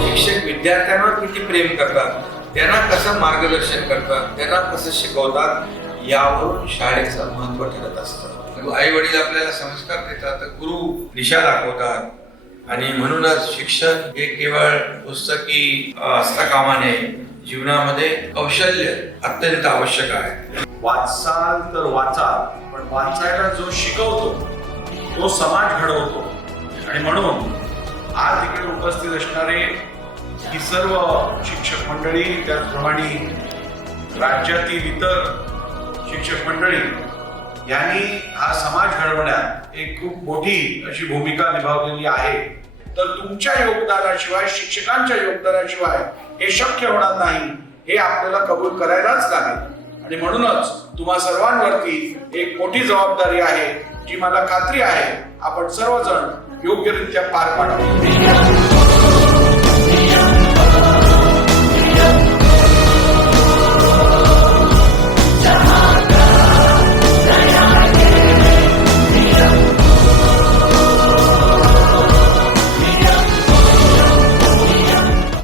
शिक्षक विद्यार्थ्यांवर किती प्रेम करतात त्यांना कसं मार्गदर्शन करतात त्यांना कसं शिकवतात यावरून शाळेचं महत्व ठरत असतं आई वडील आपल्याला संस्कार देतात तर गुरु दिशा दाखवतात. आणि म्हणूनच शिक्षण हे केवळ पुस्तकी असता कामा नये जीवनामध्ये कौशल्य अत्यंत आवश्यक आहे. वाचाल तर वाचाल पण वाचायला जो शिकवतो तो समाज घडवतो. आणि म्हणून आज इकडे उपस्थित असणारे ही सर्व शिक्षक मंडळी त्याचप्रमाणे राज्यातील इतर शिक्षक मंडळी यांनी हा समाज घडवण्यात एक खूप मोठी अशी भूमिका निभावलेली आहे. तर तुमच्या योगदानाशिवाय शिक्षकांच्या योगदानाशिवाय हे शक्य होणार नाही हे आपल्याला कबूल करायलाच लागेल. आणि म्हणूनच तुम्हा सर्वांवरती एक मोठी जबाबदारी आहे जी मला खात्री आहे आपण सर्वजण योग्यरित्या पार पाडू